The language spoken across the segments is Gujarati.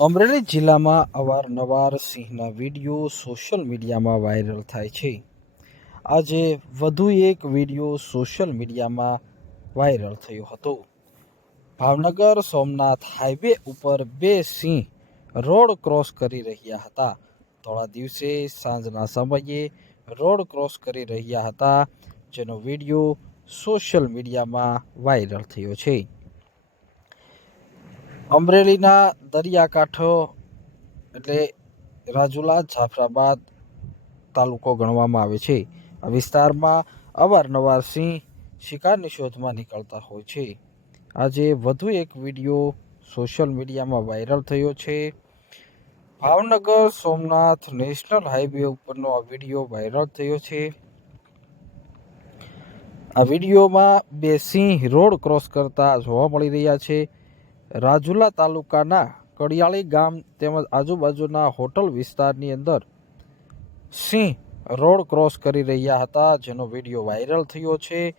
અમરેલી જિલ્લામાં અવારનવાર સિંહના વીડિયો સોશિયલ મીડિયામાં વાયરલ થાય છે. આજે વધુ એક વીડિયો સોશિયલ મીડિયામાં વાયરલ થયો હતો. ભાવનગર સોમનાથ હાઈવે ઉપર બે સિંહ રોડ ક્રોસ કરી રહ્યા હતા. થોડા દિવસે સાંજના સમયે રોડ ક્રોસ કરી રહ્યા હતા, જેનો વીડિયો સોશિયલ મીડિયામાં વાયરલ થયો છે. અમરેલીના દરિયાકાંઠો એટલે રાજુલા, જાફરાબાદ તાલુકો ગણવામાં આવે છે. આ વિસ્તારમાં અવારનવાર સિંહ શિકારની શોધમાં નીકળતા હોય છે. આજે વધુ એક વીડિયો સોશિયલ મીડિયામાં વાયરલ થયો છે. ભાવનગર સોમનાથ નેશનલ હાઈવે ઉપરનો આ વીડિયો વાયરલ થયો છે. આ વિડીયોમાં બે સિંહ રોડ ક્રોસ કરતા જોવા મળી રહ્યા છે. રાજુલા તાલુકાના કડિયાળી ગામ તેમજ આજુબાજુના હોટલ વિસ્તારની અંદર સિંહ રોડ ક્રોસ કરી રહ્યા હતા, જેનો વીડિયો વાયરલ થયો છે.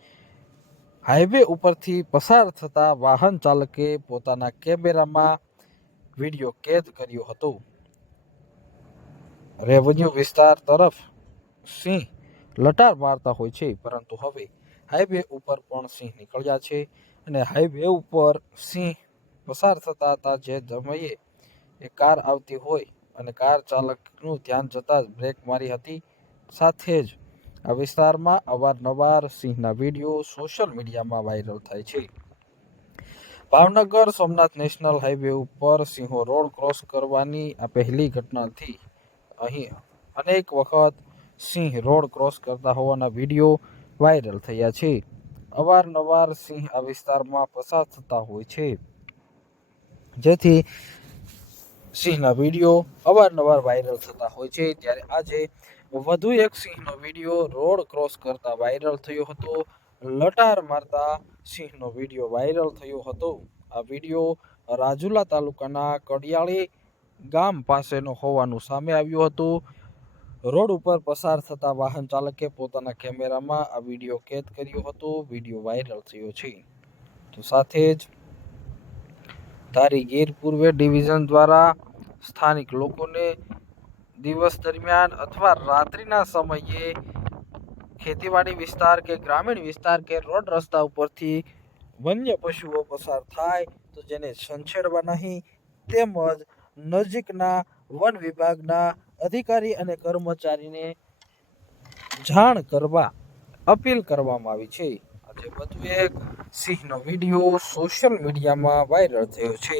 હાઈવે ઉપરથી પસાર થતા વાહન ચાલકે પોતાના કેમેરામાં વીડિયો કેદ કર્યો હતો. રેવન્યુ વિસ્તાર તરફ સિંહ લટાર મારતા હોય છે, પરંતુ હવે હાઈવે ઉપર પણ સિંહ નીકળ્યા છે અને હાઈવે ઉપર સિંહ પસાર થતા હતા જે સમયે એ કાર આવતી હોય અને કાર ચાલકનું ધ્યાન જતાં જ બ્રેક મારી હતી. સાથે જ આ વિસ્તારમાં અવારનવાર સિંહના વીડિયો સોશિયલ મીડિયામાં વાયરલ થાય છે. ભાવનગર સોમનાથ નેશનલ હાઈવે ઉપર સિંહો રોડ ક્રોસ કરવાની આ પહેલી ઘટનાથી અહીં અનેક વખત સિંહ રોડ ક્રોસ કરતા હોવાના વીડિયો વાયરલ થયા છે. અવારનવાર સિંહ આ વિસ્તારમાં પસાર થતા હોય છે. જેથી સિંહના વીડિયો અવારનવાર વાયરલ થતા હોય છે. ત્યારે આજે વધુ એક સિંહનો વીડિયો રોડ ક્રોસ કરતા વાયરલ થયો હતો. લટાર મારતા સિંહનો વીડિયો વાયરલ થયો હતો. આ વીડિયો રાજુલા તાલુકાના કડિયાળી ગામ પાસેનો હોવાનું સામે આવ્યું હતું. રોડ ઉપર પસાર થતા વાહન ચાલકે પોતાના કેમેરામાં આ વીડિયો કેદ કર્યો હતો. વીડિયો વાયરલ થયો છે. તો સાથે જ ધારી ગીર પૂર્વે ડિવિઝન દ્વારા સ્થાનિક લોકોને દિવસ દરમિયાન અથવા રાત્રિના સમયે ખેતીવાડી વિસ્તાર કે ગ્રામીણ વિસ્તાર કે રોડ રસ્તા ઉપરથી વન્ય પશુઓ પસાર થાય તો જેને છંછેડવા નહીં, તેમજ નજીકના વન વિભાગના અધિકારી અને કર્મચારીને જાણ કરવા અપીલ કરવામાં આવી છે. આજે વધુ એક સિંહનો વીડિયો સોશિયલ મીડિયામાં વાયરલ થયો છે.